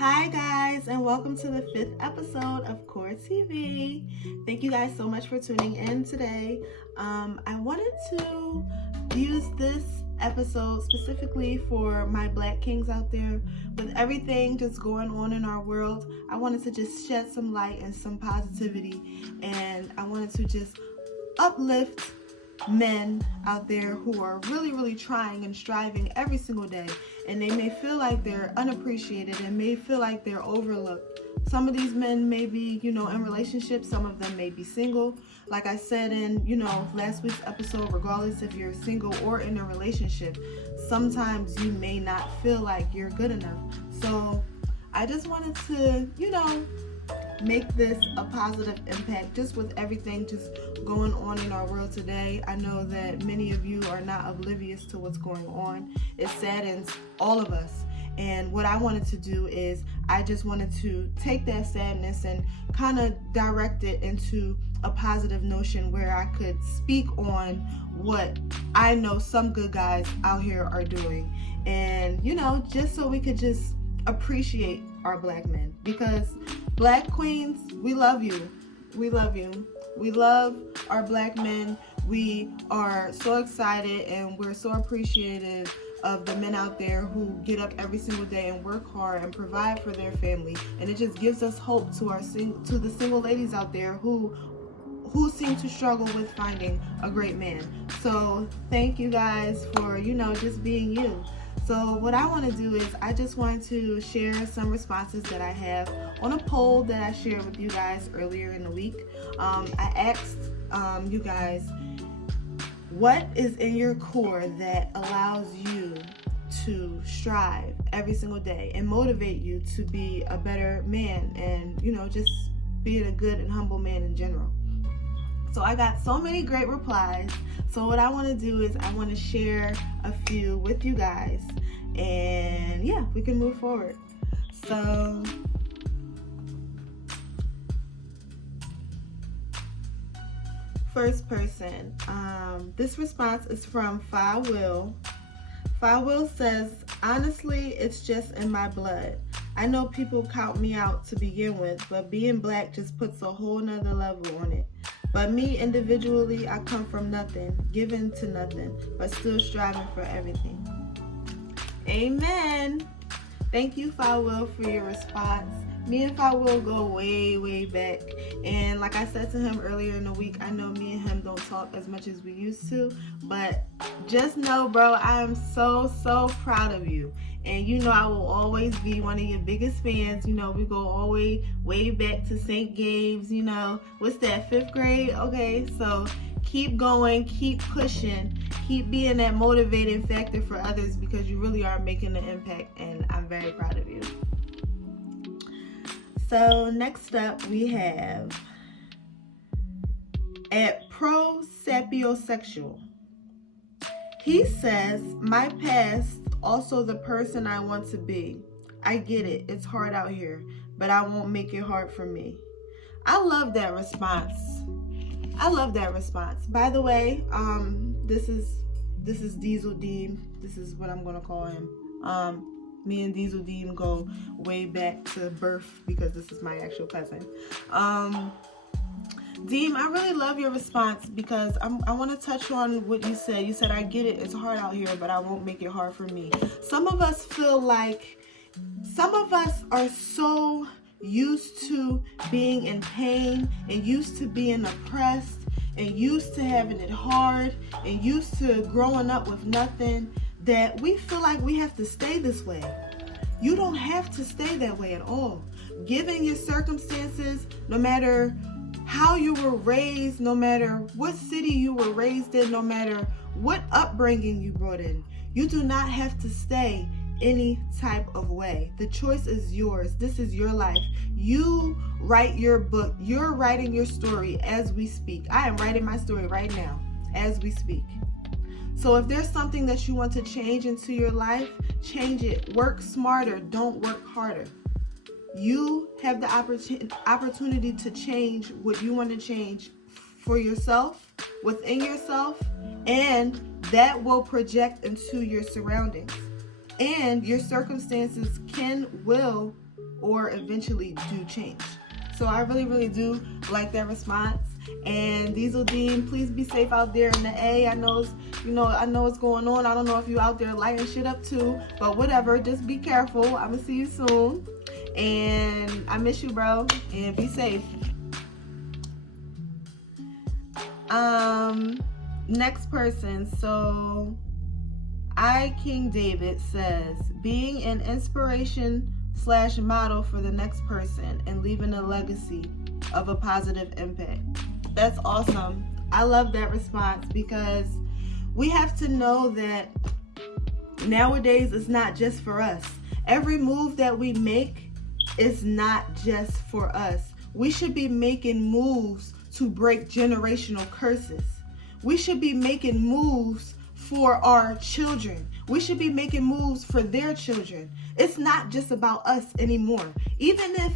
Hi guys, and welcome to the 5th episode of C.O.R.E TV. Thank you guys so much for tuning in today. I wanted to use this episode specifically for my Black Kings out there. With everything just going on in our world, I wanted to just shed some light and some positivity, and I wanted to just uplift men out there who are really trying and striving every single day, and they may feel like they're unappreciated and may feel like they're overlooked. Some of these men may be, in relationships, some of them may be single. Like I said in, last week's episode, regardless if you're single or in a relationship, sometimes you may not feel like you're good enough. So I just wanted to, make this a positive impact just with everything just going on in our world today. I know that many of you are not oblivious to what's going on. It saddens all of us. And what I wanted to do is I just wanted to take that sadness and kind of direct it into a positive notion where I could speak on what I know some good guys out here are doing. And, just so we could just appreciate our Black men, because Black queens, we love you. We love you. We love our Black men. We are so excited and we're so appreciative of the men out there who get up every single day and work hard and provide for their family. And it just gives us hope to the single ladies out there who seem to struggle with finding a great man. So thank you guys for, just being you. So what I want to do is I just want to share some responses that I have on a poll that I shared with you guys earlier in the week. I asked you guys, what is in your core that allows you to strive every single day and motivate you to be a better man and, just being a good and humble man in general? So I got so many great replies. So what I want to do is I want to share a few with you guys, and yeah, we can move forward. So first person, this response is from Fi Will. Fi Will says, honestly, it's just in my blood. I know people count me out to begin with, but being Black just puts a whole nother level on it. But me individually, I come from nothing, given to nothing, but still striving for everything. Amen. Thank you, Fi Will, for your response. Me and Fi Will go way back. And like I said to him earlier in the week, I know me and him don't talk as much as we used to, but just know, bro, I am so proud of you. And I will always be one of your biggest fans. We go all way back to St. Gabe's, what's that, 5th grade? Okay, so keep going, keep pushing, keep being that motivating factor for others, because you really are making an impact, and I'm very proud of you. So next up we have at Pro Sapiosexual. He says, my past, also the person I want to be. I get it, it's hard out here, but I won't make it hard for me. I love that response. By the way, this is Diesel Deem. This is what I'm gonna call him. Me and Diesel Deem go way back to birth, because this is my actual cousin. Deem, I really love your response, because I want to touch on what you said. You said, I get it, it's hard out here, but I won't make it hard for me. Some of us are so used to being in pain and used to being oppressed and used to having it hard and used to growing up with nothing, that we feel like we have to stay this way. You don't have to stay that way at all. Given your circumstances, no matter how you were raised, no matter what city you were raised in, no matter what upbringing you brought in, you do not have to stay any type of way. The choice is yours. This is your life. You write your book. You're writing your story as we speak. I am writing my story right now as we speak. So if there's something that you want to change into your life, change it. Work smarter, don't work harder. You have the opportunity to change what you want to change for yourself, within yourself, and that will project into your surroundings. And your circumstances will or eventually do change. So I really, really do like that response. And Diesel Dean, please be safe out there in the A. I know what's going on. I don't know if you out there lighting shit up too, but whatever. Just be careful. I'm gonna see you soon. And I miss you, bro. And be safe. Next person. So King David says, being an inspiration/model for the next person and leaving a legacy of a positive impact. That's awesome. I love that response, because we have to know that nowadays it's not just for us. Every move that we make is not just for us. We should be making moves to break generational curses. We should be making moves for our children. We should be making moves for their children. It's not just about us anymore. Even if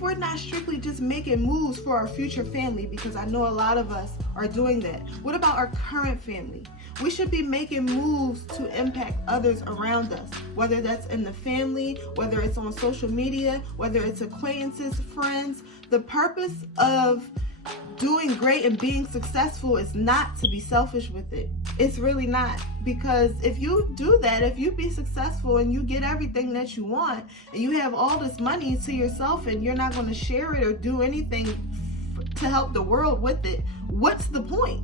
we're not strictly just making moves for our future family, because I know a lot of us are doing that. What about our current family? We should be making moves to impact others around us, whether that's in the family, whether it's on social media, whether it's acquaintances, friends. The purpose of doing great and being successful is not to be selfish with it. It's really not. Because if you do that, if you be successful and you get everything that you want, and you have all this money to yourself and you're not going to share it or do anything to help the world with it, what's the point?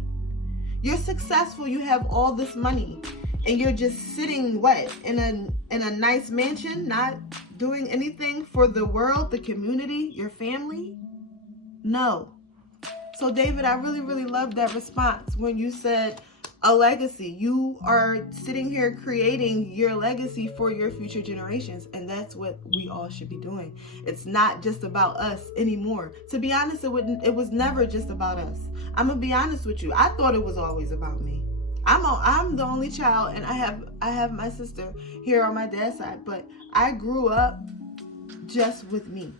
You're successful, you have all this money, and you're just sitting in a nice mansion, not doing anything for the world, the community, your family? No. So David, I really, really love that response when you said a legacy. You are sitting here creating your legacy for your future generations, and that's what we all should be doing. It's not just about us anymore. To be honest, it was never just about us. I'm gonna be honest with you. I thought it was always about me. I'm the only child, and I have my sister here on my dad's side, but I grew up just with me,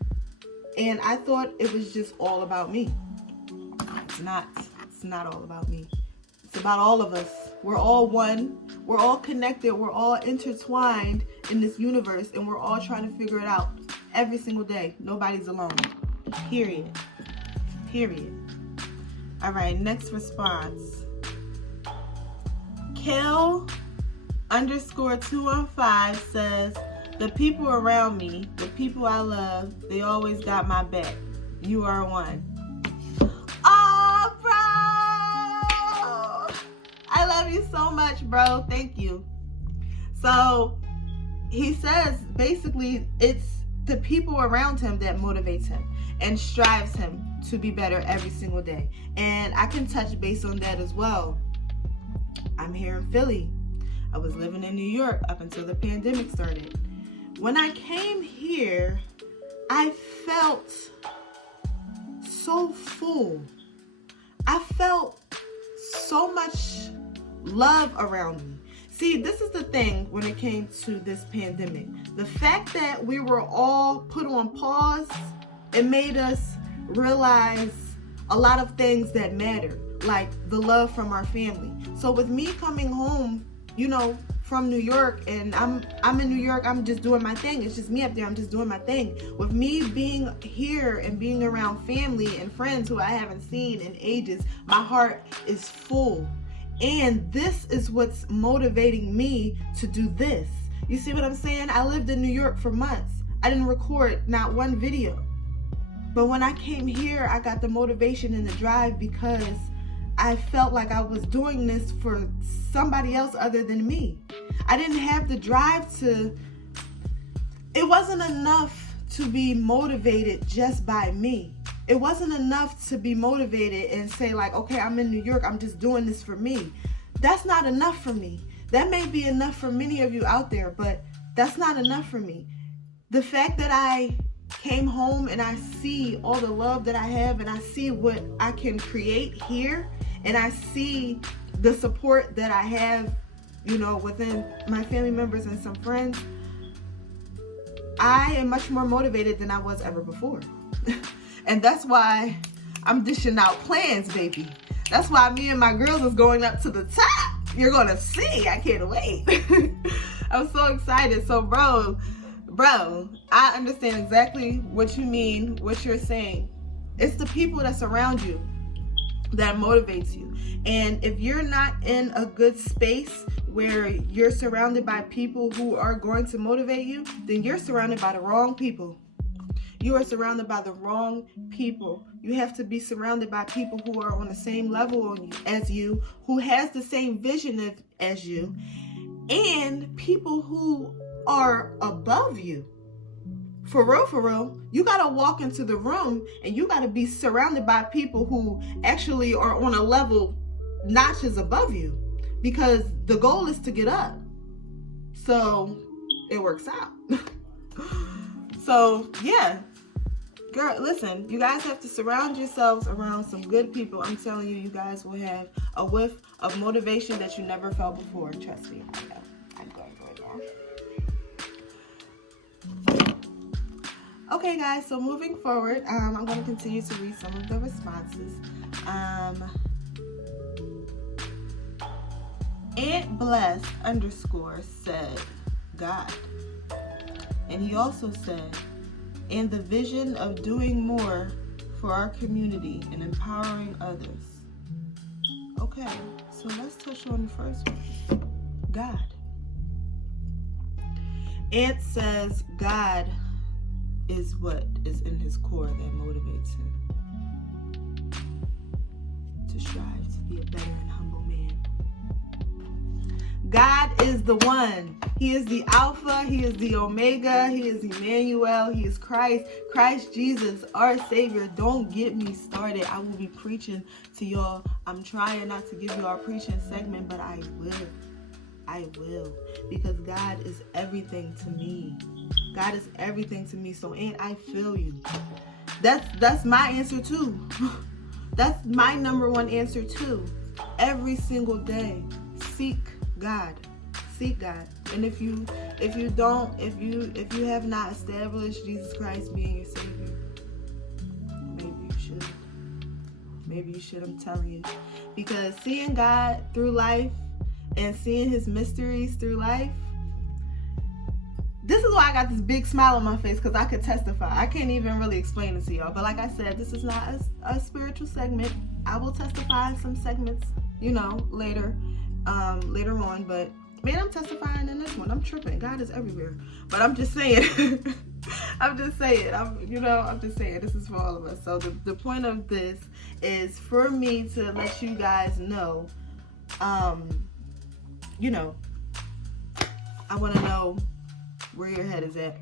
and I thought it was just all about me. It's not all about me. It's about all of us. We're all one. We're all connected. We're all intertwined in this universe, and we're all trying to figure it out every single day. Nobody's alone. Period. All right, next response. Kel_215 says, the people around me, the people I love, they always got my back. You are one. I love you so much, bro. Thank you. So he says basically it's the people around him that motivates him and strives him to be better every single day. And I can touch base on that as well. I'm here in Philly. I was living in New York up until the pandemic started. When I came here, I felt so full. I felt so much love around me. See, this is the thing when it came to this pandemic. The fact that we were all put on pause, it made us realize a lot of things that matter, like the love from our family. So with me coming home, from New York, and I'm in New York, I'm just doing my thing. It's just me up there, I'm just doing my thing. With me being here and being around family and friends who I haven't seen in ages, my heart is full. And this is what's motivating me to do this. You see what I'm saying? I lived in New York for months. I didn't record not one video. But when I came here, I got the motivation and the drive because I felt like I was doing this for somebody else other than me. I didn't have the drive it wasn't enough to be motivated just by me. It wasn't enough to be motivated and say like, okay, I'm in New York, I'm just doing this for me. That's not enough for me. That may be enough for many of you out there, but that's not enough for me. The fact that I came home and I see all the love that I have and I see what I can create here, and I see the support that I have, within my family members and some friends, I am much more motivated than I was ever before. And that's why I'm dishing out plans, baby. That's why me and my girls is going up to the top. You're gonna see. I can't wait. I'm so excited. So, bro, bro, I understand exactly what you mean, what you're saying. It's the people that surround you that motivates you. And if you're not in a good space where you're surrounded by people who are going to motivate you, then you're surrounded by the wrong people. You are surrounded by the wrong people. You have to be surrounded by people who are on the same level as you, who has the same vision as you, and people who are above you. For real, you got to walk into the room and you got to be surrounded by people who actually are on a level notches above you, because the goal is to get up. So it works out. So yeah, girl, listen, you guys have to surround yourselves around some good people. I'm telling you, you guys will have a whiff of motivation that you never felt before. Trust me, I know. I'm going right now. Okay, guys, so moving forward, I'm going to continue to read some of the responses. Aunt Blessed _ said, God. And he also said, and the vision of doing more for our community and empowering others. Okay, so let's touch on the first one. God. Aunt says God is what is in his core that motivates him to strive to be a better and humble man. God is the one. He is the Alpha. He is the Omega. He is Emmanuel. He is Christ. Christ Jesus, our Savior. Don't get me started. I will be preaching to y'all. I'm trying not to give you our preaching segment, but I will. Because God is everything to me. God is everything to me. So, Aunt, I feel you. That's my answer too. That's my number one answer too. Every single day, seek God. Seek God. And if you have not established Jesus Christ being your Savior, maybe you should. I'm telling you. Because seeing God through life and seeing his mysteries through life, this is why I got this big smile on my face, because I could testify. I can't even really explain it to y'all. But like I said, this is not a spiritual segment. I will testify in some segments, later on. But man, I'm testifying in this one. I'm tripping. God is everywhere. But I'm just saying. I'm just saying. This is for all of us. So the point of this is for me to let you guys know, I want to know where your head is at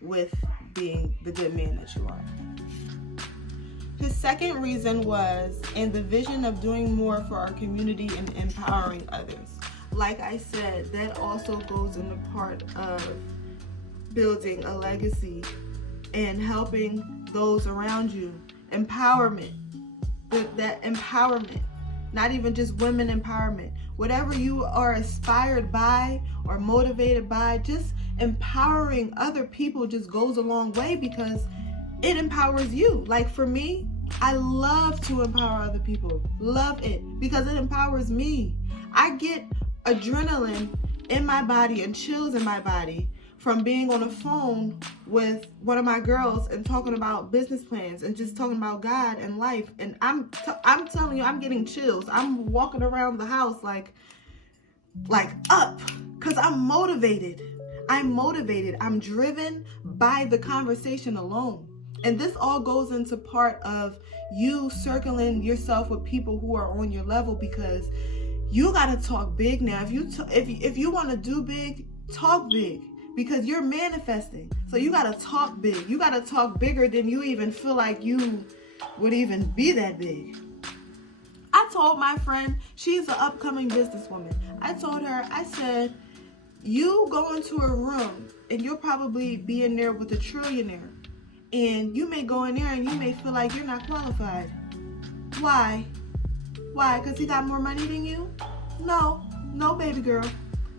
with being the good man that you are. His second reason was in the vision of doing more for our community and empowering others. Like I said, that also goes in the part of building a legacy and helping those around you. Empowerment. That empowerment. Not even just women empowerment. Whatever you are inspired by or motivated by, just empowering other people just goes a long way, because it empowers you. Like for me, I love to empower other people. Love it, because it empowers me. I get adrenaline in my body and chills in my body from being on the phone with one of my girls and talking about business plans and just talking about God and life. And I'm telling you, I'm getting chills. I'm walking around the house like up, because I'm motivated. I'm driven by the conversation alone. And this all goes into part of you circling yourself with people who are on your level, because you got to talk big now. If you want to do big, talk big, because you're manifesting. So you got to talk big. You got to talk bigger than you even feel like you would even be that big. I told my friend, she's an upcoming businesswoman. I told her, I said, you go into a room and you'll probably be in there with a trillionaire. And you may go in there and you may feel like you're not qualified. Why? Why? Because he got more money than you? No, baby girl.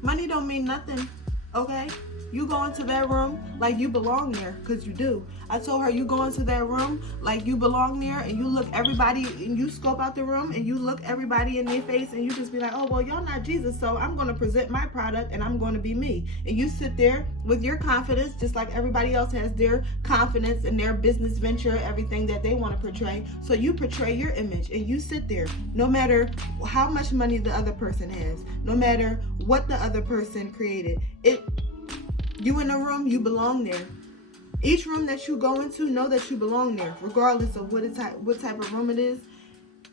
Money don't mean nothing, okay? you go into that room like you belong there, because you do. I told her, you go into that room like you belong there, and you look everybody, and you scope out the room, and you look everybody in their face, and you just be like, oh, well, y'all not Jesus, so I'm going to present my product, and I'm going to be me. And you sit there with your confidence, just like everybody else has their confidence in their business venture, everything that they want to portray. So you portray your image, and you sit there, no matter how much money the other person has, no matter what the other person created. You in a room, you belong there. Each room that you go into, know that you belong there, regardless of what type of room it is.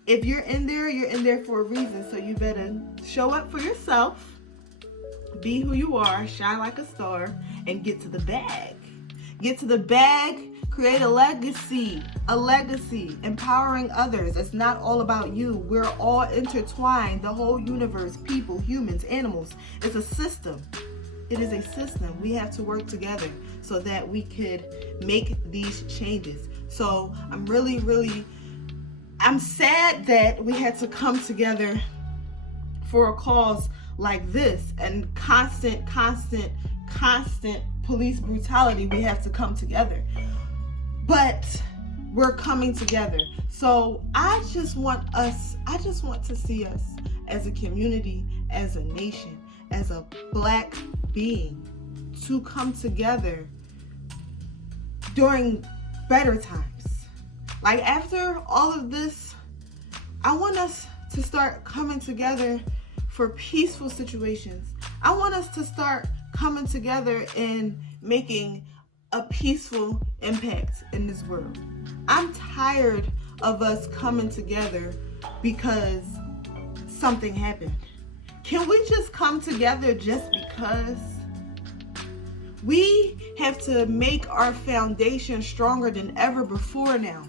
If you're in there for a reason. So you better show up for yourself, be who you are, shine like a star, and get to the bag. Get to the bag, create a legacy, empowering others. It's not all about you. We're all intertwined, the whole universe, people, humans, animals. It's a system. It is a system. We have to work together so that we could make these changes. So I'm sad that we had to come together for a cause like this, and constant police brutality. We have to come together, but we're coming together. So I just want to see us as a community, as a nation, as a Black being, to come together during better times. Like, after all of this, I want us to start coming together for peaceful situations. I want us to start coming together and making a peaceful impact in this world. I'm tired of us coming together because something happened. Can we just come together just because? We have to make our foundation stronger than ever before now.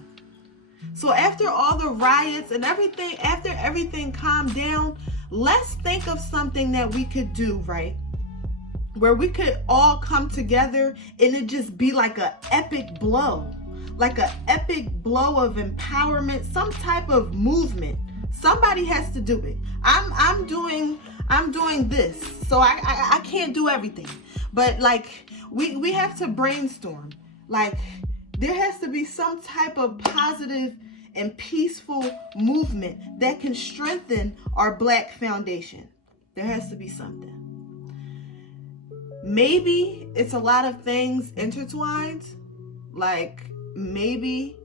So after all the riots and everything, after everything calmed down, let's think of something that we could do, right? Where we could all come together and it just be like an epic blow. Like an epic blow of empowerment, some type of movement. Somebody has to do it. I'm doing this, so I can't do everything. But like we have to brainstorm. Like, there has to be some type of positive and peaceful movement that can strengthen our Black foundation. There has to be something. Maybe it's a lot of things intertwined. Like, maybe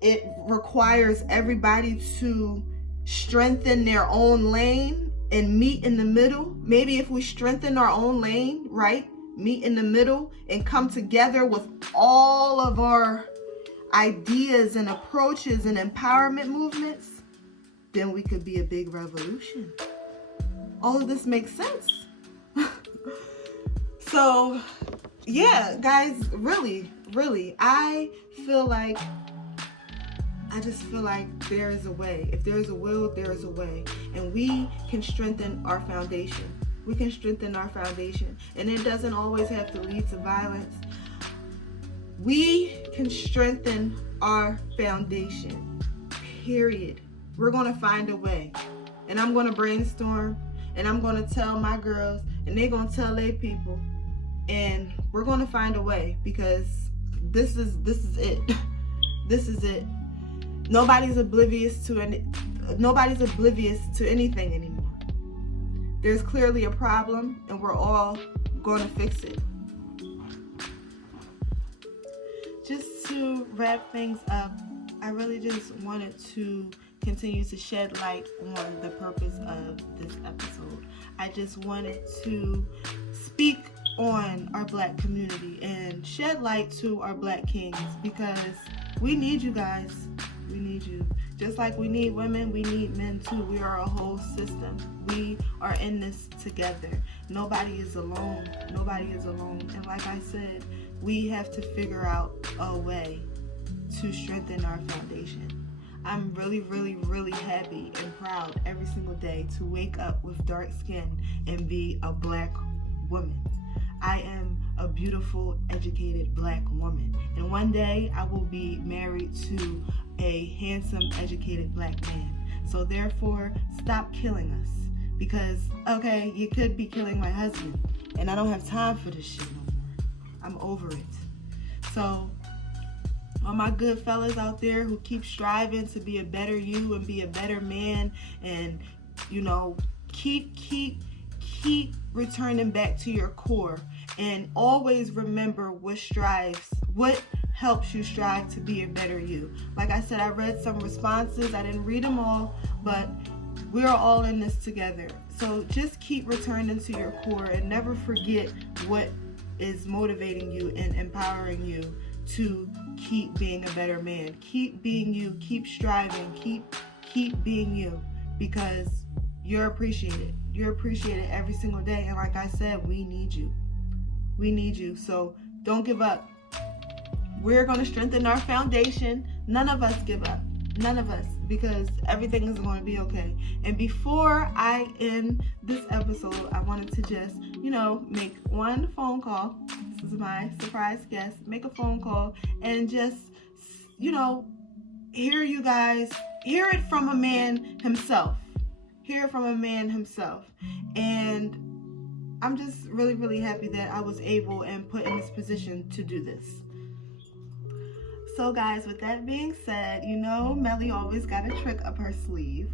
it requires everybody to strengthen their own lane and meet in the middle. Maybe if we strengthen our own lane, right? Meet in the middle and come together with all of our ideas and approaches and empowerment movements, then we could be a big revolution. All of this makes sense. So, yeah, guys, really, I just feel like there is a way. If there is a will, there is a way. And we can strengthen our foundation. We can strengthen our foundation. And it doesn't always have to lead to violence. We can strengthen our foundation, period. We're going to find a way. And I'm going to brainstorm, and I'm going to tell my girls, and they're going to tell their people. And we're going to find a way, because this is it. This is it. Nobody's oblivious to anything anymore. There's clearly a problem, and we're all going to fix it. Just to wrap things up, I really just wanted to continue to shed light on the purpose of this episode. I just wanted to speak on our Black community and shed light to our Black kings, because we need you guys. We need you. Just like we need women, we need men too. We are a whole system. We are in this together. Nobody is alone. Nobody is alone. And like I said, we have to figure out a way to strengthen our foundation. I'm really happy and proud every single day to wake up with dark skin and be a Black woman. I am a beautiful, educated Black woman. And one day I will be married to a handsome, educated Black man. So therefore, stop killing us. Because, okay, you could be killing my husband. And I don't have time for this shit no more. I'm over it. So, all my good fellas out there who keep striving to be a better you and be a better man, and, you know, keep returning back to your core, and always remember what helps you strive to be a better you. Like I said, I read some responses. I didn't read them all, but we're all in this together. So just keep returning to your core and never forget what is motivating you and empowering you to keep being a better man. Keep being you, keep striving, keep being you, because you're appreciated. You're appreciated every single day. And like I said, we need you. We need you. So don't give up. We're going to strengthen our foundation. None of us give up. None of us, because everything is going to be okay. And before I end this episode, I wanted to just, make one phone call. This is my surprise guest. Make a phone call and just, hear it from a man himself. Hear it from a man himself. And I'm just really, really happy that I was able and put in this position to do this. So guys, with that being said, Melli always got a trick up her sleeve.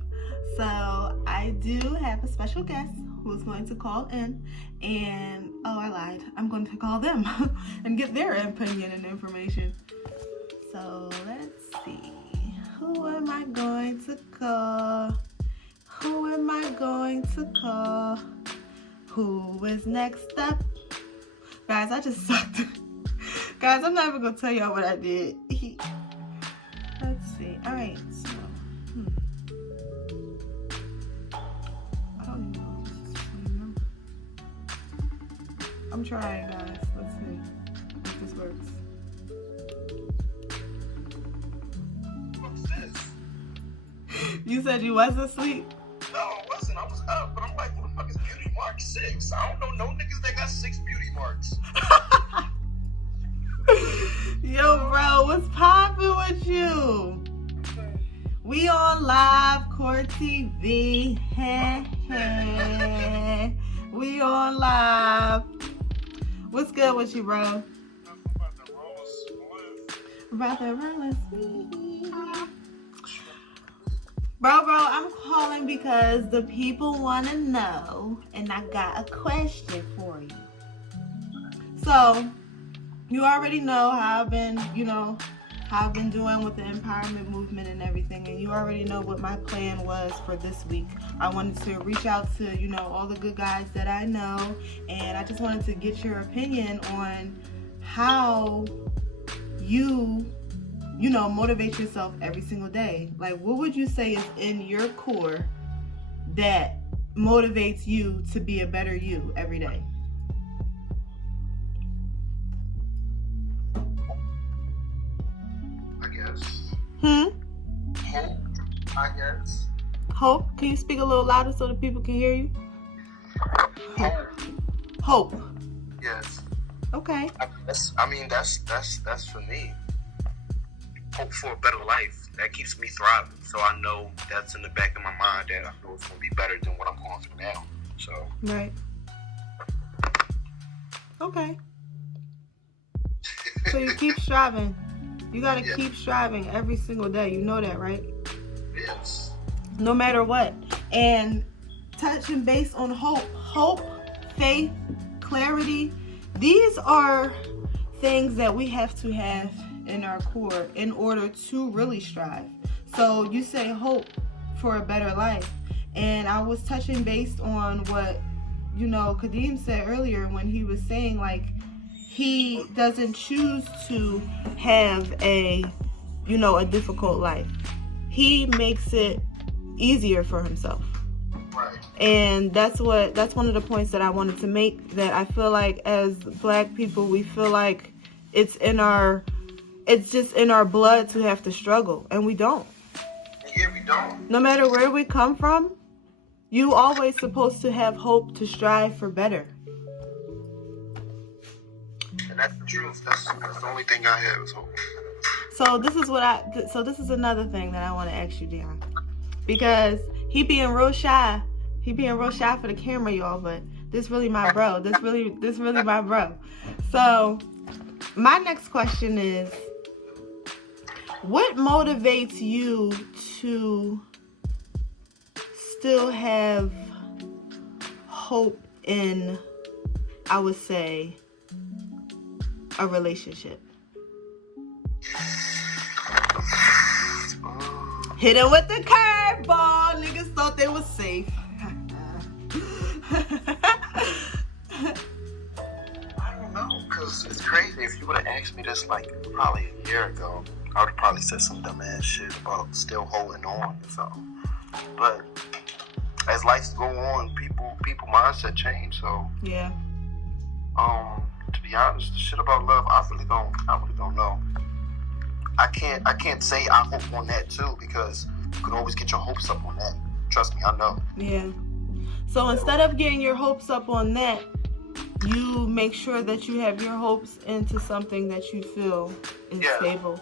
So I do have a special guest who's going to call in, and I lied. I'm going to call them and get their opinion and information. So let's see. Who am I going to call? Who am I going to call? Who is next up? Guys, I just sucked. Guys, I'm not even going to tell y'all what I did. Let's see. All right. So, I don't even know if this is funny number. I'm trying, guys. Let's see if this works. What's this? You said you was asleep? No, I wasn't. I was up, but I'm like, what the fuck is beauty mark 6? I don't know no niggas that got 6 beauty marks. Yo, bro, what's poppin' with you? We on live C.O.R.E TV. We on live. What's good with you, bro? About to roll a split. Bro, I'm calling because the people want to know, and I got a question for you. So, you already know how I've been, how I've been doing with the empowerment movement and everything, and you already know what my plan was for this week. I wanted to reach out to, all the good guys that I know, and I just wanted to get your opinion on how you motivate yourself every single day. Like, what would you say is in your core that motivates you to be a better you every day? Hope, I guess. Hope? Can you speak a little louder so the people can hear you? Hope. Yes. Okay. That's for me. Hope for a better life. That keeps me thriving. So I know that's in the back of my mind that I know it's going to be better than what I'm going through now. So. Right. Okay. So you keep striving. You got to keep striving every single day. You know that, right? Yes. No matter what. And touching base on hope, faith, clarity, these are things that we have to have in our core in order to really strive. So you say hope for a better life. And I was touching base on what, Kadeem said earlier when he was saying, like, he doesn't choose to have a difficult life. He makes it easier for himself. Right. And that's one of the points that I wanted to make, that I feel like as Black people, we feel like it's just in our blood to have to struggle, and we don't. Yeah, we don't. No matter where we come from, you always supposed to have hope to strive for better. And that's the truth. That's the only thing I have is hope. So this is another thing that I want to ask you, Dion, because he being real shy for the camera, y'all, but This really my bro. This really my bro. So my next question is, what motivates you to still have hope in, I would say, a relationship? Hit him with the curveball. Niggas thought they was safe. I don't know, because it's crazy. If you would have asked me this like probably a year ago, I would have probably said some dumb ass shit about still holding on or something. But as life go on, people mindset change. So yeah. To be honest, the shit about love, I really don't know. I can't say I hope on that too, because you can always get your hopes up on that. Trust me, I know. Yeah. So instead of getting your hopes up on that, you make sure that you have your hopes into something that you feel is stable.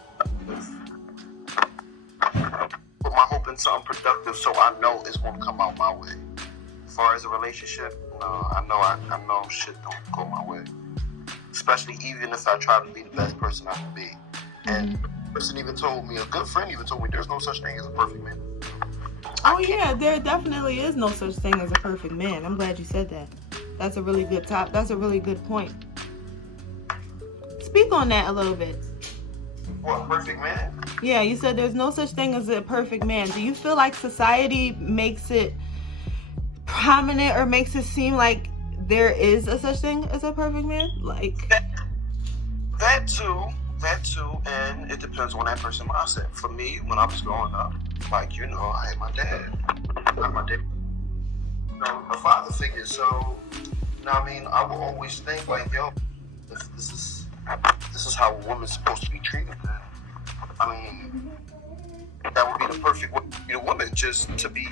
Put my hope in something productive, so I know it's going to come out my way. As far as a relationship, I know shit don't go my way. Especially even if I try to be the best person I can be. And a person even told me, a good friend even told me, there's no such thing as a perfect man. Oh yeah, there definitely is no such thing as a perfect man. I'm glad you said that. That's a really good That's a really good point. Speak on that a little bit. What, perfect man? Yeah, you said there's no such thing as a perfect man. Do you feel like society makes it prominent or makes it seem like there is a such thing as a perfect man? Like that too, and it depends on that person's mindset. For me, when I was growing up, like, I had my dad. A father figure. So, I would always think like, yo, this is how a woman's supposed to be treated. That would be the perfect way to be a woman, just to be,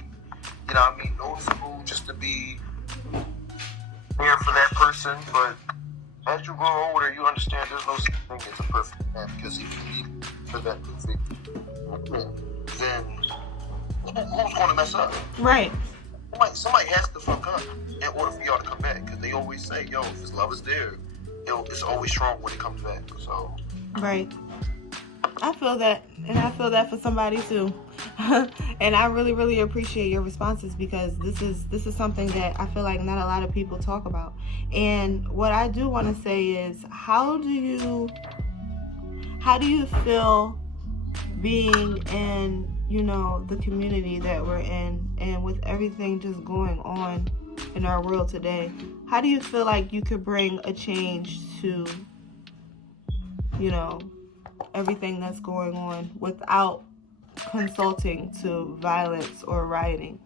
noticeable, just to be there for that person. But as you grow older, you understand there's no such thing as a perfect man, because if you need for that perfect man, then who's going to mess up? Right. Somebody has to fuck up in order for y'all to come back, because they always say, yo, if his love is there, it's always strong when it comes back. So right. I feel that, and I feel that for somebody too. And I really, really appreciate your responses, because this is something that I feel like not a lot of people talk about. And what I do want to say is, how do you feel being in, the community that we're in, and with everything just going on in our world today? How do you feel like you could bring a change to, everything that's going on without consulting to violence or rioting?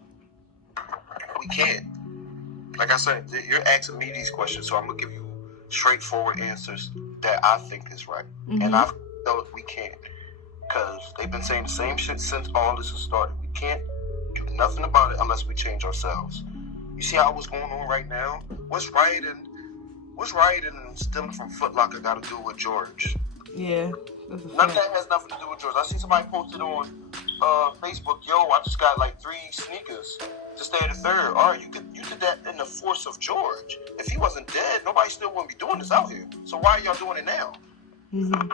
We can't. Like I said, you're asking me these questions, so I'm going to give you straightforward answers that I think is right. Mm-hmm. And I feel we can't, because they've been saying the same shit since all this has started. We can't do nothing about it unless we change ourselves. You see how what's going on right now? What's rioting and stemming from Foot Locker got to do with George? Yeah. None of that has nothing to do with George. I see somebody posted on Facebook, yo, I just got like 3 sneakers to stay at the third. All right, you did that in the force of George. If he wasn't dead, nobody still wouldn't be doing this out here. So why are y'all doing it now? Mm-hmm.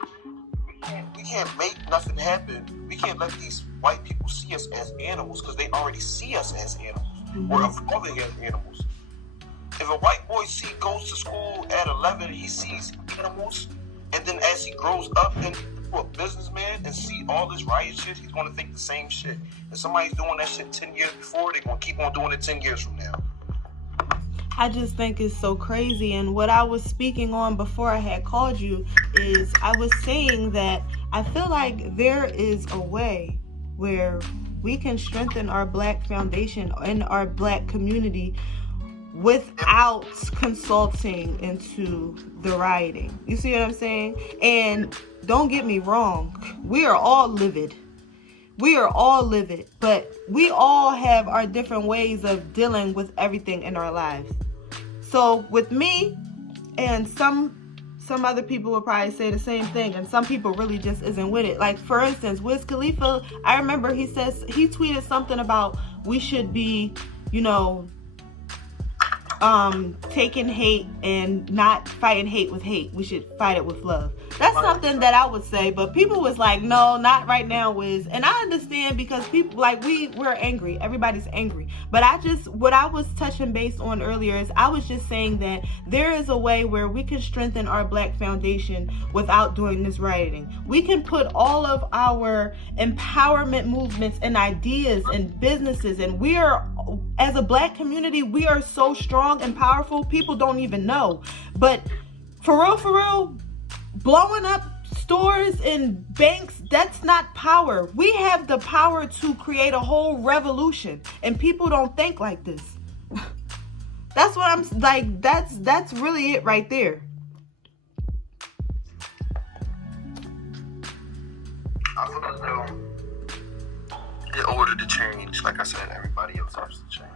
We can't make nothing happen. We can't let these white people see us as animals, because they already see us as animals. Mm-hmm. We're evolving as animals. If a white boy goes to school at 11, he sees animals, and then as he grows up and a businessman and see all this riot shit, he's going to think the same shit. If somebody's doing that shit 10 years before, they're going to keep on doing it 10 years from now. I just think it's so crazy. And what I was speaking on before I had called you is, I was saying that I feel like there is a way where we can strengthen our Black foundation in our Black community without consulting into the rioting. You see what I'm saying? And don't get me wrong, we are all livid, but we all have our different ways of dealing with everything in our lives. So with me, and some other people will probably say the same thing, and some people really just isn't with it. Like, for instance, Wiz Khalifa, I remember he tweeted something about we should be, taking hate and not fighting hate with hate. We should fight it with love. That's something that I would say, but people was like, no, not right now, Wiz. And I understand because people, like, we're angry. Everybody's angry. But what I was touching base on earlier is I was just saying that there is a way where we can strengthen our Black foundation without doing this rioting. We can put all of our empowerment movements and ideas and businesses, and we are, as a Black community, we are so strong and powerful, people don't even know. But for real, blowing up stores and banks, that's not power. We have the power to create a whole revolution, and people don't think like this. That's what I'm like, that's really it right there. I feel as though in order to change, like I said, everybody else has to change.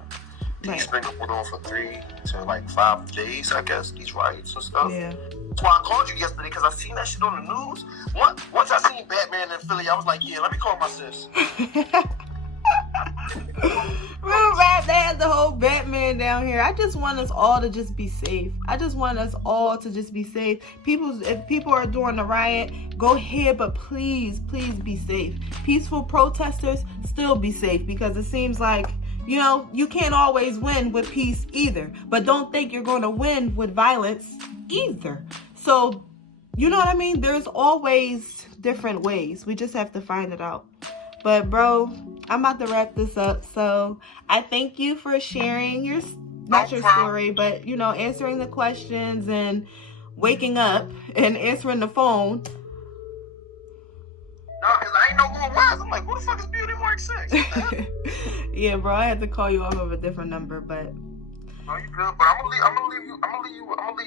These things are going on for 3 to 5 days, I guess, these riots and stuff. Yeah. That's why I called you yesterday, because I seen that shit on the news. Once I seen Batman in Philly, I was like, yeah, let me call my sis. Remember, they had the whole Batman down here. I just want us all to just be safe. If people are doing the riot, go ahead, but please be safe. Peaceful protesters, still be safe, because it seems like, you can't always win with peace either. But don't think you're going to win with violence either. So, you know what I mean? There's always different ways. We just have to find it out. But, bro, I'm about to wrap this up. So, I thank you for sharing your story, but, answering the questions and waking up and answering the phone. No, because I ain't know who it was. I'm like, who the fuck is Beauty Mark 6? Yeah, bro, I had to call you off of a different number, but. No, you good. But I'm gonna leave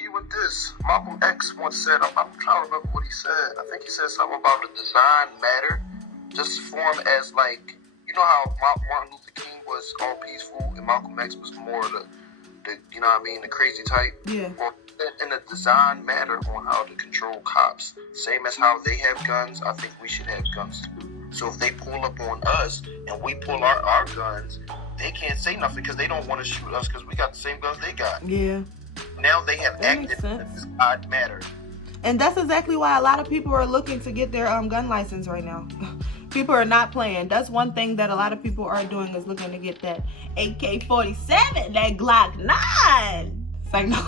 you with this. Malcolm X once said, I'm trying to remember what he said. I think he said something about the design matter, just form as how Martin Luther King was all peaceful and Malcolm X was more the the crazy type. Yeah. Well, and the design matter on how to control cops. Same as how they have guns, I think we should have guns too. So if they pull up on us and we pull our guns, they can't say nothing because they don't want to shoot us because we got the same guns they got. Yeah. Now they have acted in this odd matter. And that's exactly why a lot of people are looking to get their gun license right now. People are not playing. That's one thing that a lot of people are doing, is looking to get that AK-47, that Glock 9. It's like, no.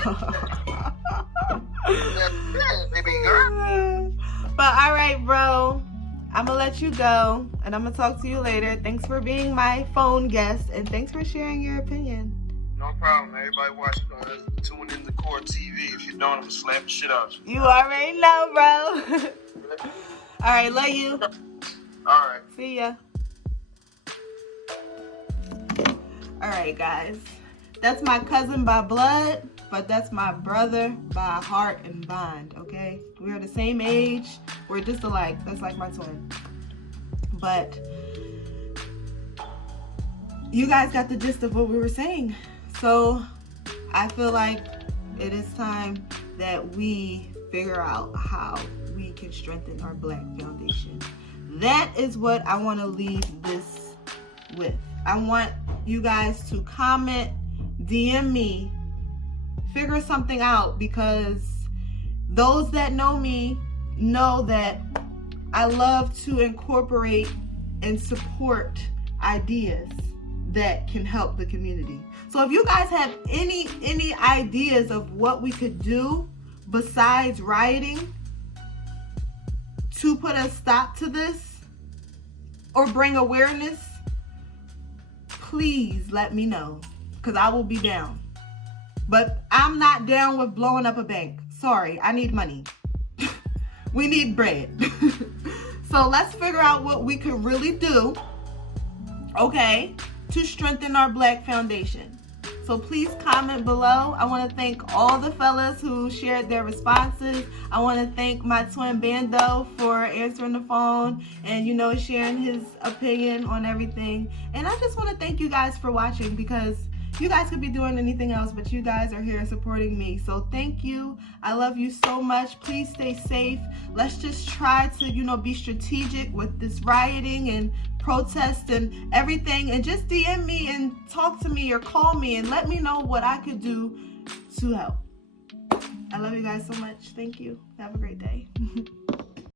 Baby girl. But all right, bro. I'm going to let you go, and I'm going to talk to you later. Thanks for being my phone guest, and thanks for sharing your opinion. No problem. Everybody watching, tune in to C.O.R.E TV. If you don't, I'm going to slap the shit out of you. You already know, bro. All right, love you. All right. See ya. All right, guys. That's my cousin by blood, but that's my brother by heart and bond, okay? We are the same age. We're just alike. That's like my twin. But you guys got the gist of what we were saying. So I feel like it is time that we figure out how we can strengthen our Black foundation. That is what I want to leave this with. I want you guys to comment, DM me, figure something out, because those that know me know that I love to incorporate and support ideas that can help the community. So if you guys have any ideas of what we could do besides rioting to put a stop to this or bring awareness, please let me know, because I will be down. But I'm not down with blowing up a bank. Sorry, I need money. We need bread. So let's figure out what we could really do, okay, to strengthen our Black foundation. So please comment below. I want to thank all the fellas who shared their responses. I want to thank my twin Bando for answering the phone and, sharing his opinion on everything. And I just want to thank you guys for watching, because you guys could be doing anything else, but you guys are here supporting me. So thank you. I love you so much. Please stay safe. Let's just try to, be strategic with this rioting and protest and everything, and just DM me and talk to me or call me and let me know what I could do to help. I love you guys so much. Thank you. Have a great day.